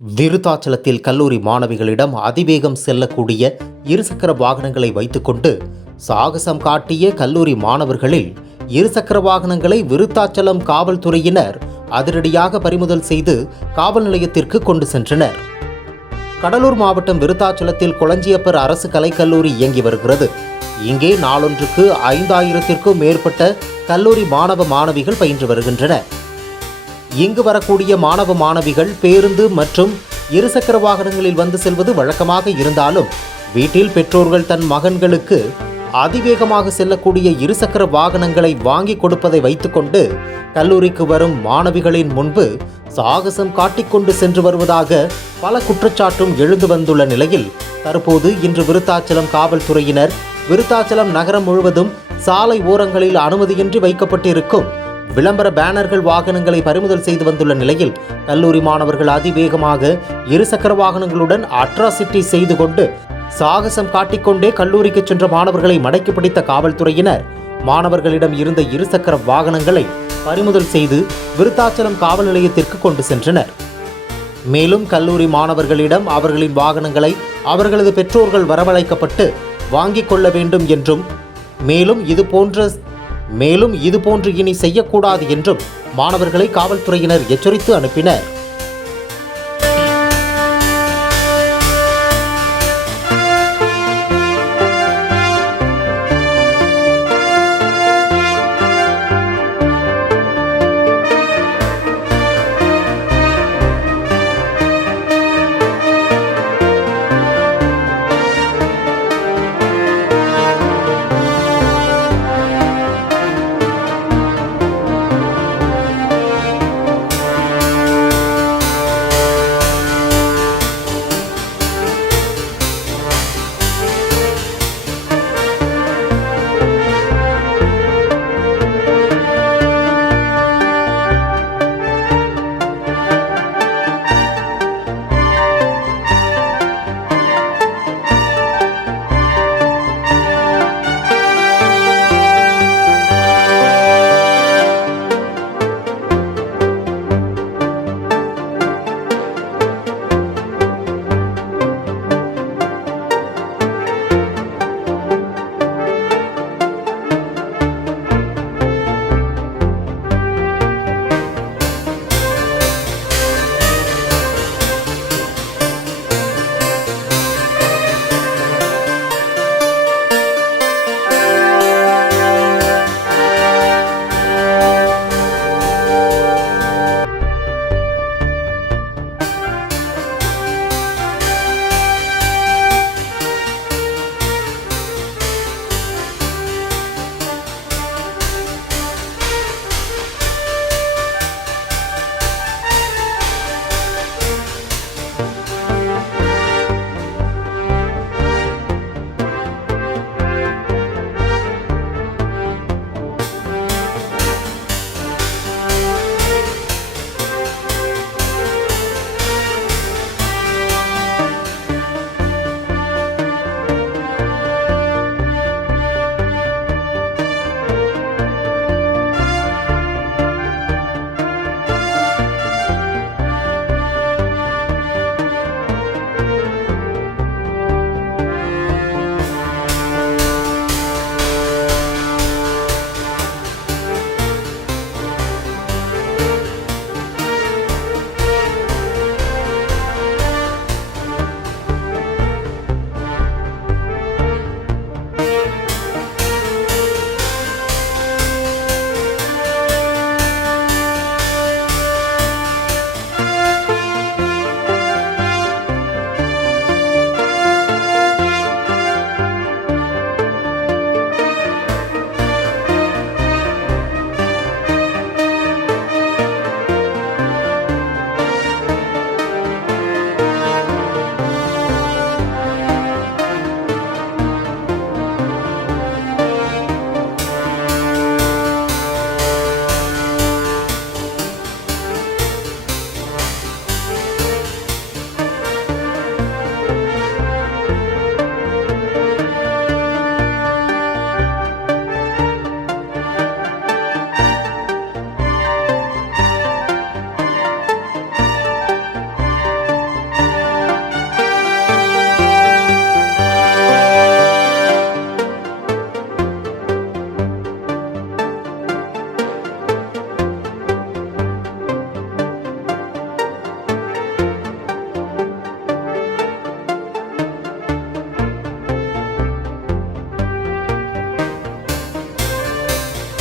விருத்தாச்சலத்தில் கல்லூரி மாணவிகளிடம் அதிவேகம் செல்லக்கூடிய இருசக்கர வாகனங்களை வைத்துக்கொண்டு சாகசம் காட்டிய கல்லூரி மாணவர்களில் இருசக்கர வாகனங்களை விருத்தாச்சலம் காவல்துறையினர் அதிரடியாக பறிமுதல் செய்து காவல் நிலையத்திற்கு கொண்டு சென்றனர். கடலூர் மாவட்டம் விருத்தாச்சலத்தில் கொளஞ்சியப்பர் அரசு கலைக்கல்லூரி இயங்கி வருகிறது. இங்கே நாளொன்றுக்கு 5000த்திற்கும் மேற்பட்ட கல்லூரி மாணவ மாணவிகள் பயின்று வருகின்றனர். இங்கு வரக்கூடிய மாணவ மாணவிகள் பேருந்து மற்றும் இருசக்கர வாகனங்களில் வந்து செல்வது வழக்கமாக இருந்தாலும் வீட்டில் பெற்றோர்கள் தன் மகன்களுக்கு அதிவேகமாக செல்லக்கூடிய இருசக்கர வாகனங்களை வாங்கி கொடுப்பதை வைத்துக்கொண்டு கல்லூரிக்கு வரும் மாணவிகளின் முன்பு சாகசம் காட்டிக்கொண்டு சென்று வருவதாக பல குற்றச்சாட்டும் எழுந்து வந்துள்ள நிலையில் தற்போது இன்று விருத்தாச்சலம் காவல்துறையினர் விருத்தாச்சலம் நகரம் முழுவதும் சாலை ஓரங்களில் அனுமதியின்றி வைக்கப்பட்டிருக்கும் விளம்பர பேனர்கள் வாகனங்களை பறிமுதல் செய்து வந்துள்ள நிலையில் கல்லூரி மாணவர்கள் அதிவேகமாக இருசக்கர வாகனங்களுடன் அட்ராசிட்டி செய்து கொண்டு சாகசம் காட்டிக்கொண்டே கல்லூரிக்கு சென்ற மாணவர்களை மடக்கி பிடித்த காவல்துறையினர் மாணவர்களிடம் இருந்த இருசக்கர வாகனங்களை பறிமுதல் செய்து விருத்தாச்சலம் காவல் நிலையத்திற்கு கொண்டு சென்றனர். மேலும் கல்லூரி மாணவர்களிடம் அவர்களின் வாகனங்களை அவர்களது பெற்றோர்கள் வரவழைக்கப்பட்டு வாங்கிக் கொள்ள வேண்டும் என்றும் மேலும் இதுபோன்று இனி செய்யக்கூடாது என்றும் மாணவர்களை காவல்துறையினர் எச்சரித்து அனுப்பினர்.